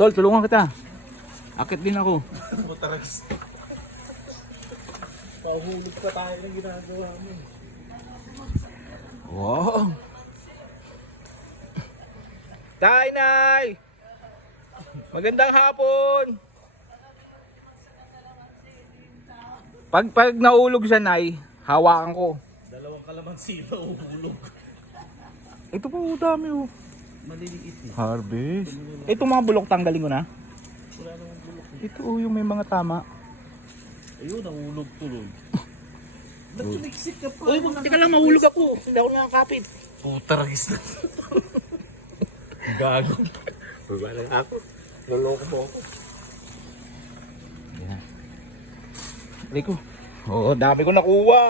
Tol, tulungan kita. Akit din ako. Mataras. Pauhulog pa tayo ng ginagawa mo. Wow. Tay, Nay! Magandang hapon! Pag naulog siya, Nay, hawakan ko. Dalawang kalamansi na uhulog. Ito po, dami oh. Maliliit eh. Harvest. Ito mga bulok tanggalin ko na. Wala namang bulok eh. Ito oh, yung may mga tama. Ayun, nahulog tuloy. Ba't tumiksik ka pa? Uy, teka lang, mahulog ako. Hindi ako nakakapit. Putaragis na. Gago. Baba lang ako. Loloko mo ako. Yan. Aray ko. Oo, dami ko nakuha.